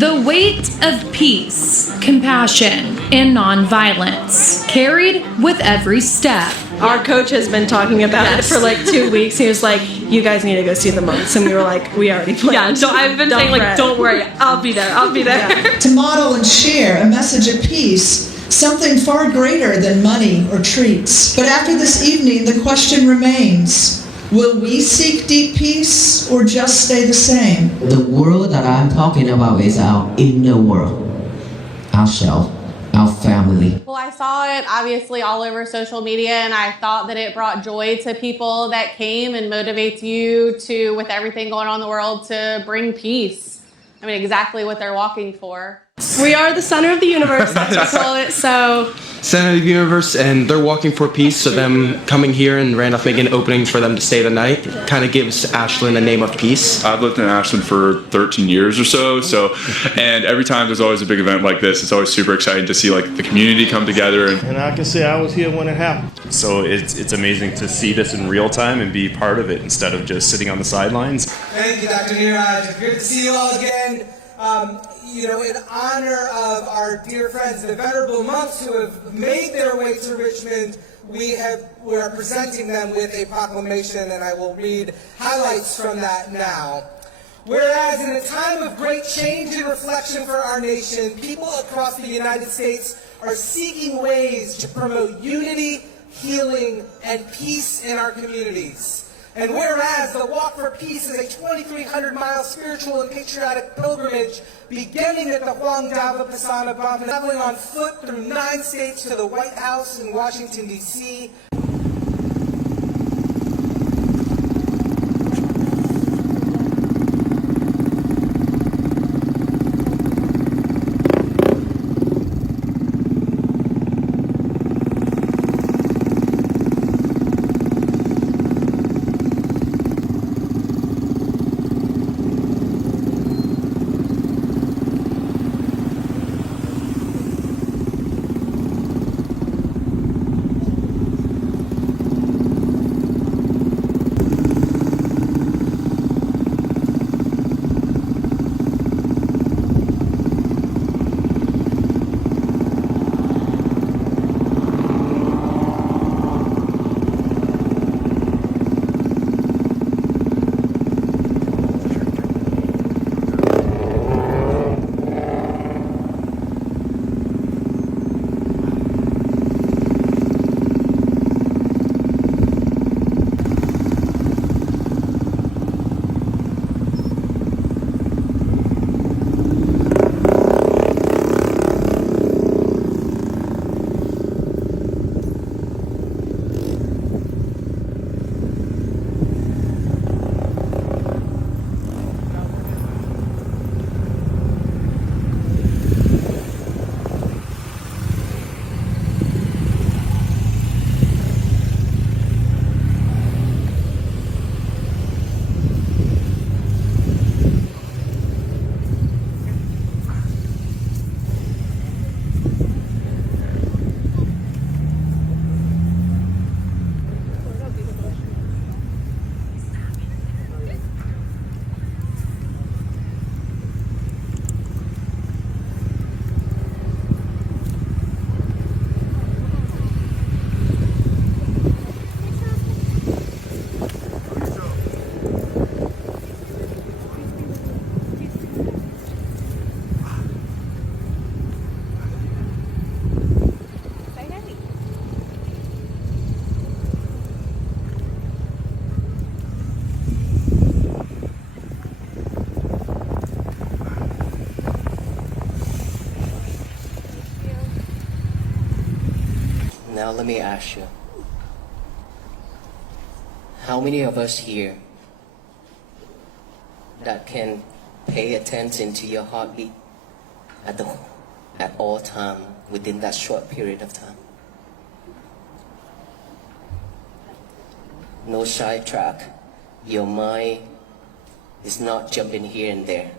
The weight of peace, compassion, and nonviolence carried with every step. Our coach has been talking about it for like 2 weeks. He was like, you guys need to go see the monks. And we were like, we already planned. Yeah, so I've been saying, like, don't worry, I'll be there. Yeah. To model and share a message of peace, something far greater than money or treats. But after this evening, the question remains, will we seek deep peace or just stay the same? The world that I'm talking about is our inner world, ourself, our family. Well, I saw it obviously all over social media, and I thought that it brought joy to people that came and motivates you to, with everything going on in the world, to bring peace. I mean, exactly what they're walking for. We are the center of the universe, that's what we call it. So center of the universe, and they're walking for peace, so them coming here and Randolph making openings for them to stay the night kind of gives Ashland a name of peace. I've lived in Ashland for 13 years or so, and every time there's always a big event like this, it's always super exciting to see like the community come together. And I can say I was here when it happened. So it's amazing to see this in real time and be part of it instead of just sitting on the sidelines. Thank you, Dr. Neeraj. It's great to see you all again. In honor of our dear friends, the venerable monks who have made their way to Richmond, we are presenting them with a proclamation, and I will read highlights from that now. Whereas in a time of great change and reflection for our nation, people across the United States are seeking ways to promote unity, healing, and peace in our communities. And whereas the Walk for Peace is a 2,300-mile spiritual and patriotic pilgrimage beginning at the Huangdao Pasana Bump and traveling on foot through 9 states to the White House in Washington, D.C., Now let me ask you, how many of us here that can pay attention to your heartbeat at all time within that short period of time? No sidetrack. Your mind is not jumping here and there.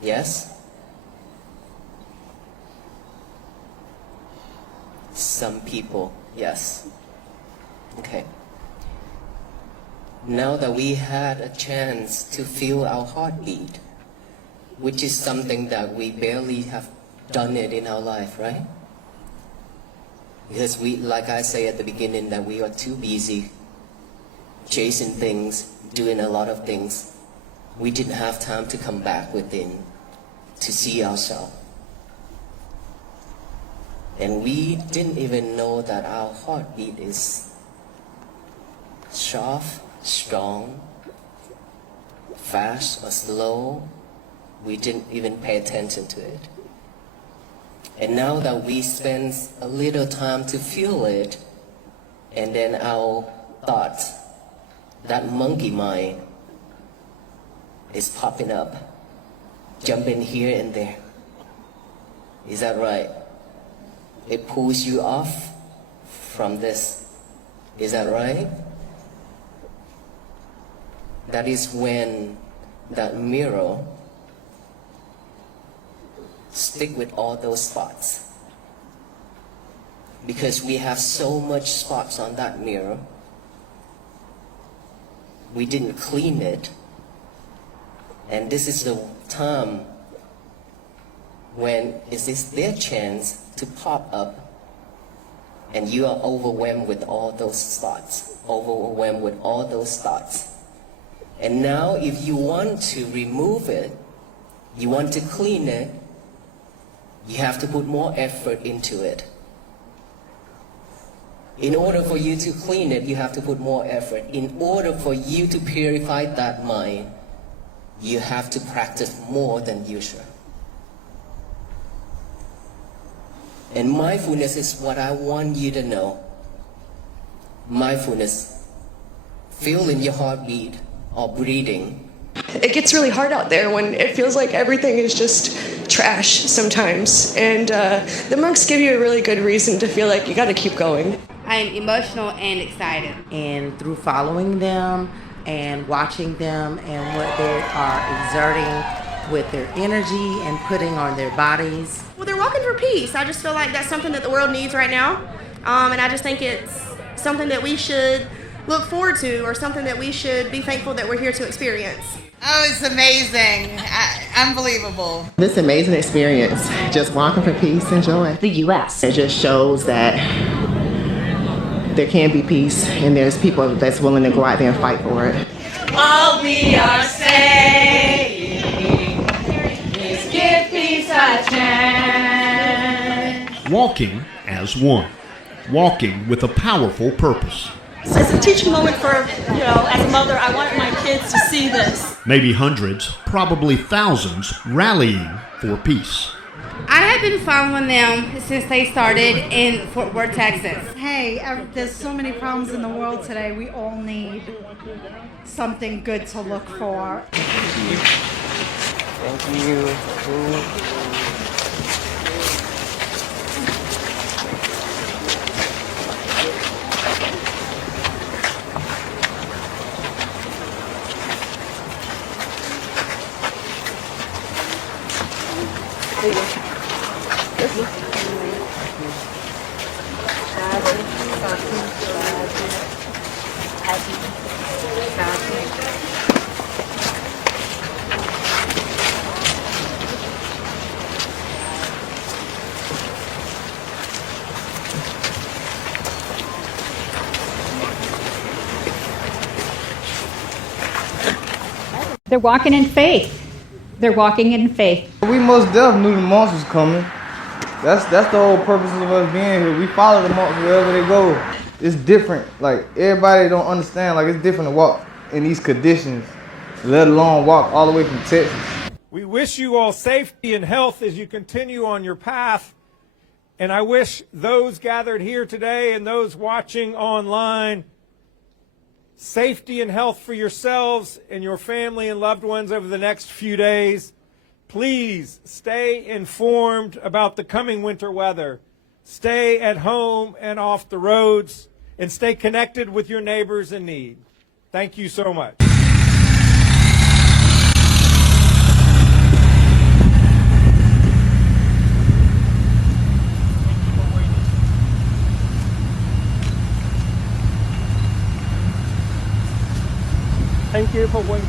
Yes? Some people, yes. Okay. Now that we had a chance to feel our heartbeat, which is something that we barely have done it in our life, right? Because we, like I say at the beginning, that we are too busy chasing things, doing a lot of things. We didn't have time to come back within to see ourselves. And we didn't even know that our heartbeat is sharp, strong, fast or slow. We didn't even pay attention to it. And now that we spend a little time to feel it, and then our thoughts, that monkey mind, is popping up, jumping here and there. Is that right? It pulls you off from this. Is that right? That is when that mirror stick with all those spots. Because we have so much spots on that mirror, we didn't clean it. And this is the time when it is their chance to pop up, and you are overwhelmed with all those spots, overwhelmed with all those thoughts. And now if you want to remove it, you want to clean it, you have to put more effort into it. In order for you to clean it, you have to put more effort. In order for you to purify that mind, you have to practice more than usual. And mindfulness is what I want you to know. Mindfulness, feeling your heartbeat or breathing. It gets really hard out there when it feels like everything is just trash sometimes. And the monks give you a really good reason to feel like you got to keep going. I'm emotional and excited. And through following them and watching them and what they are exerting with their energy and putting on their bodies. Well, they're walking for peace. I just feel like that's something that the world needs right now. And I just think it's something that we should look forward to, or something that we should be thankful that we're here to experience. Oh, it's amazing. Unbelievable. This amazing experience, just walking for peace and joy. The U.S. It just shows that there can be peace, and there's people that's willing to go out there and fight for it. All we are saying is give peace a chance. Walking as one. Walking with a powerful purpose. It's a teaching moment for, as a mother, I want my kids to see this. Maybe hundreds, probably thousands, rallying for peace. I have been following them since they started in Fort Worth, Texas. Hey, there's so many problems in the world today. We all need something good to look for. Thank you. They're walking in faith. They're walking in faith. We most definitely knew the monks was coming. That's the whole purpose of us being here. We follow the monks wherever they go. It's different. Like, everybody don't understand. Like, it's different to walk in these conditions, let alone walk all the way from Texas. We wish you all safety and health as you continue on your path. And I wish those gathered here today and those watching online safety and health for yourselves and your family and loved ones over the next few days. Please stay informed about the coming winter weather. Stay at home and off the roads, and stay connected with your neighbors in need. Thank you so much. Thank you for waiting.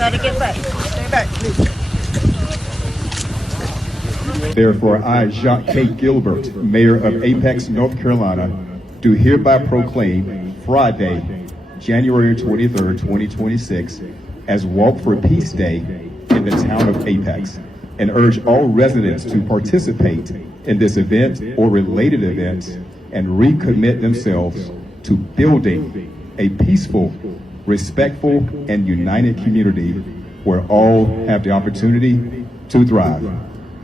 Try to get back. Stay back, please. Therefore, I, Jacques K. Gilbert, Mayor of Apex, North Carolina, do hereby proclaim Friday, January 23rd, 2026, as Walk for Peace Day in the town of Apex, and urge all residents to participate in this event or related events and recommit themselves to building a peaceful, respectful, and united community where all have the opportunity to thrive.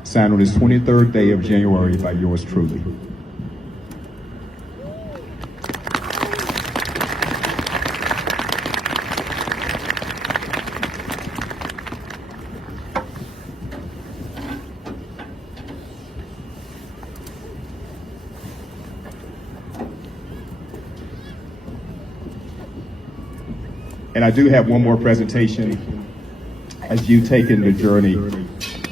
Signed on this 23rd day of January by yours truly. And I do have one more presentation as you've taken the journey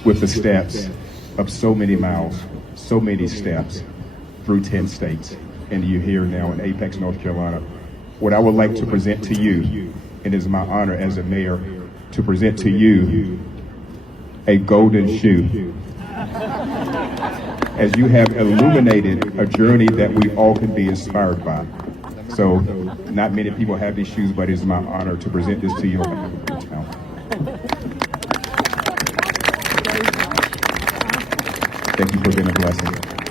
with the steps of so many miles, so many steps through 10 states. And you're here now in Apex, North Carolina. What I would like to present to you, and it is my honor as a mayor to present to you a golden shoe. As you have illuminated a journey that we all can be inspired by. So not many people have these shoes, but it is my honor to present this to you now. Thank you for being a blessing.